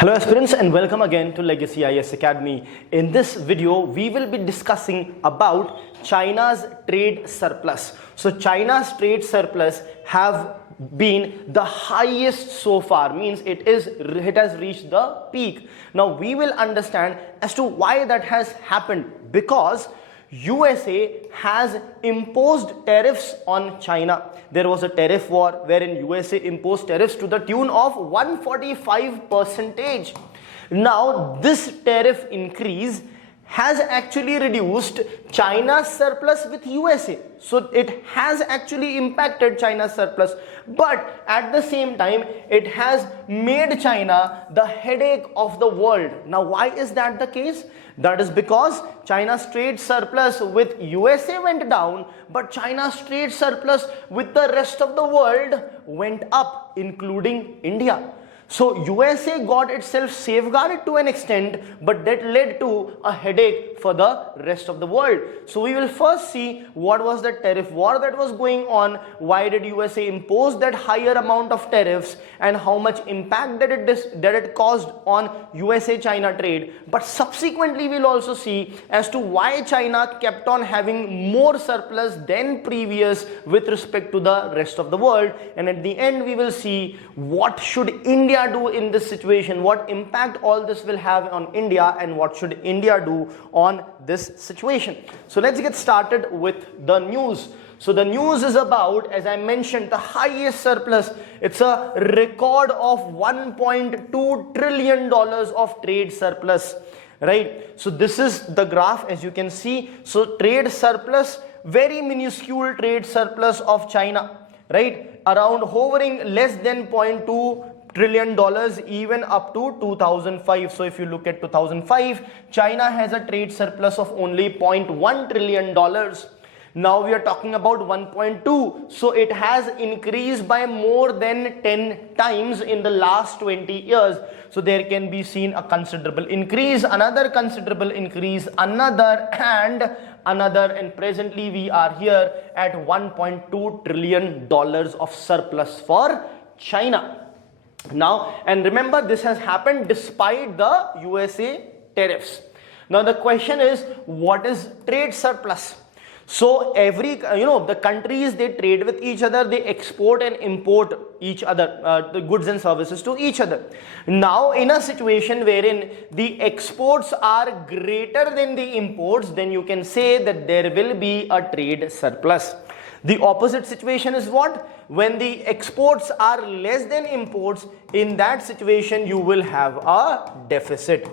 Hello aspirants and welcome again to Legacy IAS Academy. In this video, we will be discussing about China's trade surplus. So China's trade surplus have been the highest so far, means it has reached the peak. Now we will understand as to why that has happened, because USA has imposed tariffs on China. There was a tariff war wherein USA imposed tariffs to the tune of 145%. Now this tariff increase has actually reduced China's surplus with USA. So it has actually impacted China's surplus, but at the same time it has made China the headache of the world. Now why is that the case? That is because China's trade surplus with USA went down, but China's trade surplus with the rest of the world went up, including India. So USA got itself safeguarded to an extent, but that led to a headache for the rest of the world. So we will first see what was the tariff war that was going on, why did USA impose that higher amount of tariffs, and how much impact that it caused on USA-China trade. But subsequently we'll also see as to why China kept on having more surplus than previous with respect to the rest of the world. And at the end we will see what should India do in this situation, what impact all this will have on India, and what should India do on this situation. So let's get started with the news. So the news is about, as I mentioned, the highest surplus. It's a record of $1.2 trillion of trade surplus, right? So this is the graph, as you can see. So trade surplus, very minuscule trade surplus of China, right? Around hovering less than $0.2 trillion even up to 2005. So if you look at 2005, China has a trade surplus of only $0.1 trillion. Now we are talking about 1.2. So it has increased by more than 10 times in the last 20 years. So there can be seen a considerable increase, another considerable increase, another, and presently we are here at $1.2 trillion of surplus for China. Now, and remember, this has happened despite the USA tariffs. Now the question is, what is trade surplus? So every, the countries, they trade with each other, they export and import each other, the goods and services to each other. Now in a situation wherein the exports are greater than the imports, then you can say that there will be a trade surplus. The opposite situation is what? When the exports are less than imports, in that situation you will have a deficit.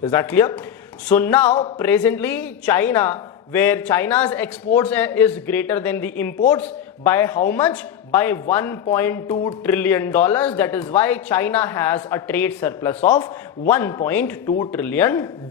Is that clear? So now presently China, where China's exports is greater than the imports by how much? By $1.2 trillion. That is why China has a trade surplus of $1.2 trillion.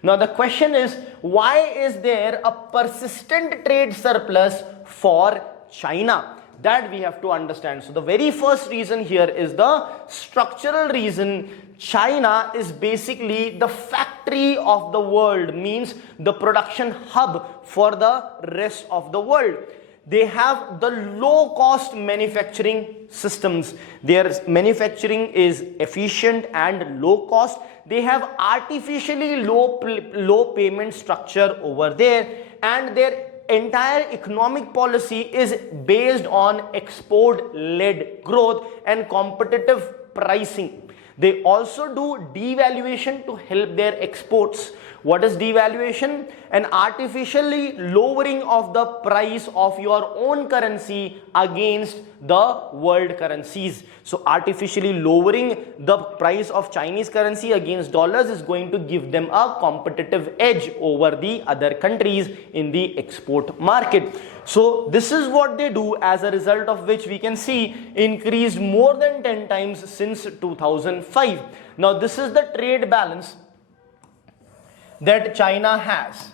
Now the question is, why is there a persistent trade surplus for China? That we have to understand. So the very first reason here is the structural reason. China is basically the factory of the world, means the production hub for the rest of the world. They have the low cost manufacturing systems. Their manufacturing is efficient and low cost. They have artificially low payment structure over there, and their entire economic policy is based on export-led growth and competitive pricing. They also do devaluation to help their exports. What is devaluation? An artificially lowering of the price of your own currency against the world currencies. So artificially lowering the price of Chinese currency against dollars is going to give them a competitive edge over the other countries in the export market. So this is what they do, as a result of which we can see increased more than 10 times since 2005. Now this is the trade balance that China has,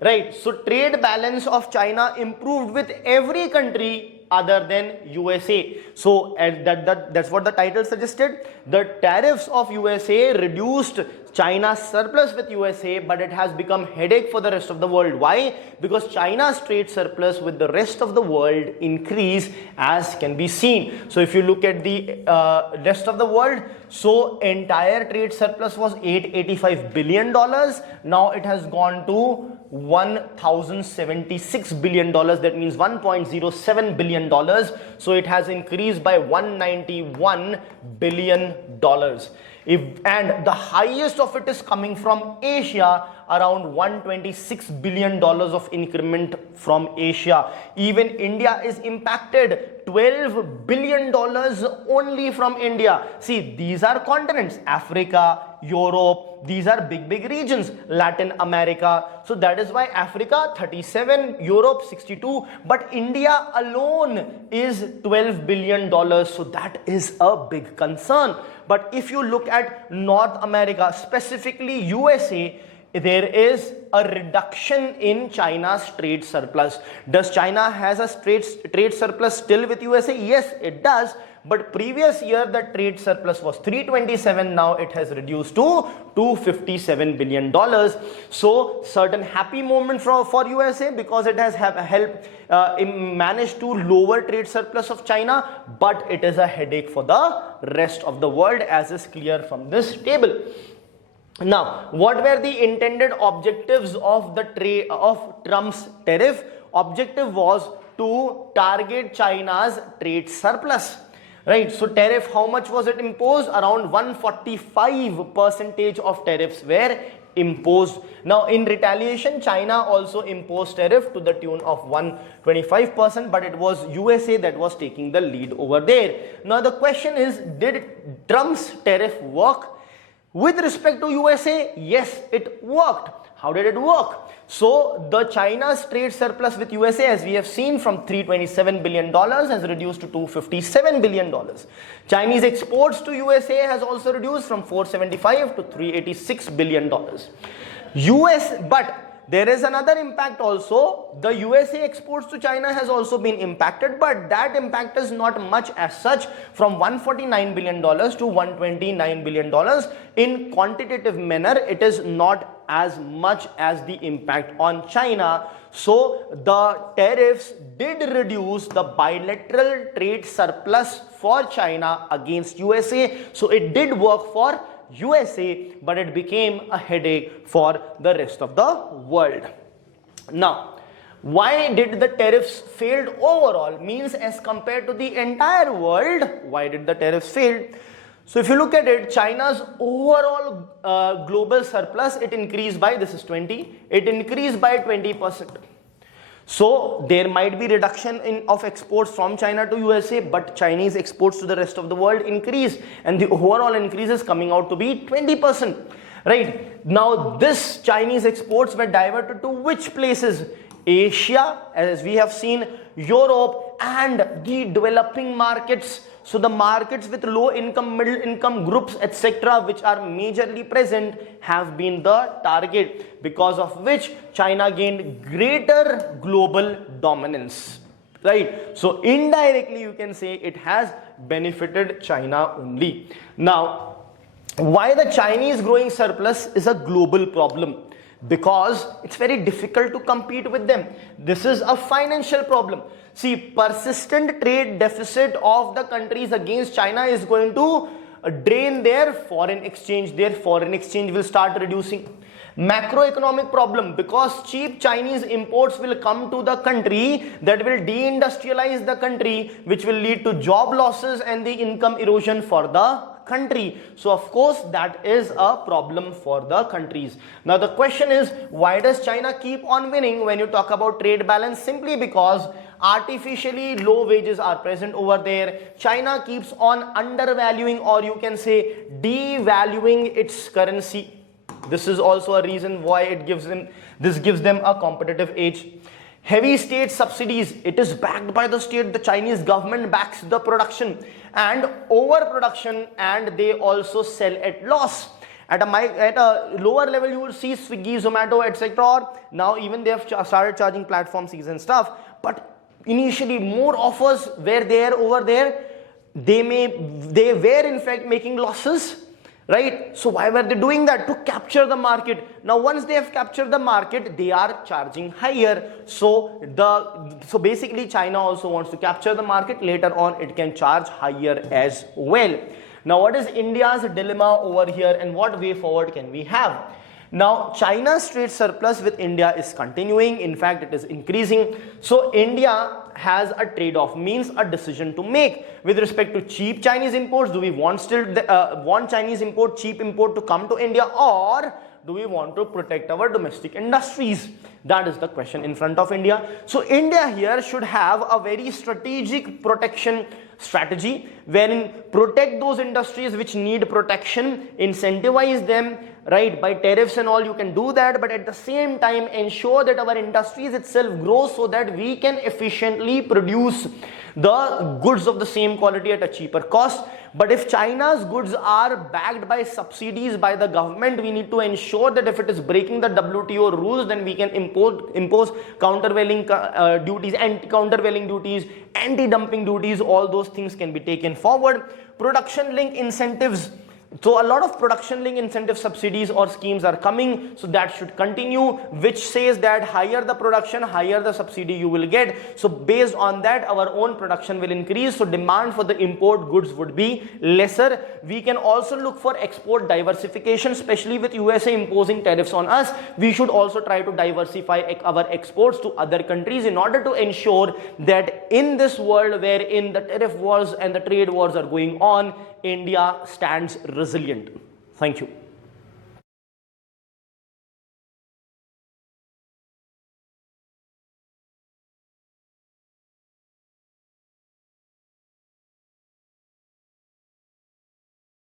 right? So trade balance of China improved with every country other than USA. So that's what the title suggested. The tariffs of USA reduced China surplus with USA, but it has become headache for the rest of the world. Why? Because China's trade surplus with the rest of the world increase, as can be seen. So if you look at the rest of the world, so entire trade surplus was $885 billion. Now it has gone to $1,076 billion. That means $1.07 billion. So it has increased by $191 billion. And the highest of it is coming from Asia, around $126 billion of increment from Asia. Even India is impacted, $12 billion only from India. See, these are continents, Africa, Europe, these are big regions, Latin America. So that is why Africa 37, Europe 62, but India alone is $12 billion. So that is a big concern. But if you look at North America, specifically USA, there is a reduction in China's trade surplus. Does China has a trade surplus still with USA? Yes, it does. But previous year the trade surplus was 327. Now it has reduced to $257 billion. So certain happy moment for USA, because it has helped manage to lower trade surplus of China, but it is a headache for the rest of the world, as is clear from this table. Now, what were the intended objectives of Trump's tariff? Objective was to target China's trade surplus. Right, so tariff, how much was it imposed? Around 145% of tariffs were imposed. Now in retaliation, China also imposed tariff to the tune of 125%, but it was USA that was taking the lead over there. Now the question is, did Trump's tariff work? With respect to USA, yes, it worked. How did it work? So the China's trade surplus with USA, as we have seen, from $327 billion has reduced to $257 billion. Chinese exports to USA has also reduced from $475 to $386 billion. But there is another impact also. The USA exports to China has also been impacted, but that impact is not much as such, from $149 billion to $129 billion. In quantitative manner, it is not as much as the impact on China. So the tariffs did reduce the bilateral trade surplus for China against USA. So it did work for USA, but it became a headache for the rest of the world. Now, why did the tariffs failed overall? Means as compared to the entire world, why did the tariffs fail? So if you look at it, China's overall global surplus, it increased by, this is 20, it increased by 20%. So there might be reduction of exports from China to USA, but Chinese exports to the rest of the world increase, and the overall increase is coming out to be 20%. Right? Now this Chinese exports were diverted to which places? Asia, as we have seen, Europe, and the developing markets. So the markets with low income, middle income groups, etc., which are majorly present, have been the target, because of which China gained greater global dominance. Right? So indirectly you can say it has benefited China only. Now, why the Chinese growing surplus is a global problem? Because it's very difficult to compete with them. This is a financial problem. See, persistent trade deficit of the countries against China is going to drain their foreign exchange. Their foreign exchange will start reducing. Macroeconomic problem, because cheap Chinese imports will come to the country, that will deindustrialize the country, which will lead to job losses and the income erosion for the country. So of course that is a problem for the countries. Now the question is, why does China keep on winning when you talk about trade balance? Simply because artificially low wages are present over there. China keeps on undervaluing, or you can say devaluing, its currency. This is also a reason why it gives them a competitive edge. Heavy state subsidies, it is backed by the state. The Chinese government backs the production and overproduction, and they also sell at loss. At a lower level, you will see Swiggy, Zomato, etc. Now even they have started charging platform fees and stuff. But initially more offers were there over there. They were in fact making losses. right? So why were they doing that? To capture the market. Now once they have captured the market, they are charging higher. So basically China also wants to capture the market. Later on it can charge higher as well. Now what is India's dilemma over here, and what way forward can we have? Now China's trade surplus with India is continuing. In fact, it is increasing. So India has a trade-off, means a decision to make with respect to cheap Chinese imports. Do we want Chinese import, cheap import to come to India, or do we want to protect our domestic industries? That is the question in front of India. So India here should have a very strategic protection strategy wherein protect those industries which need protection, incentivize them, right, by tariffs and all. You can do that, but at the same time ensure that our industries itself grows so that we can efficiently produce the goods of the same quality at a cheaper cost. But if China's goods are backed by subsidies by the government, we need to ensure that if it is breaking the WTO rules, then we can impose countervailing duties, anti-countervailing duties, anti-dumping duties. All those things can be taken forward. Production link incentives. So a lot of production link incentive subsidies or schemes are coming, so that should continue, which says that higher the production, higher the subsidy you will get. So based on that, our own production will increase, so demand for the import goods would be lesser. We can also look for export diversification, especially with USA imposing tariffs on us. We should also try to diversify our exports to other countries in order to ensure that in this world wherein the tariff wars and the trade wars are going on, India stands resilient. Thank you.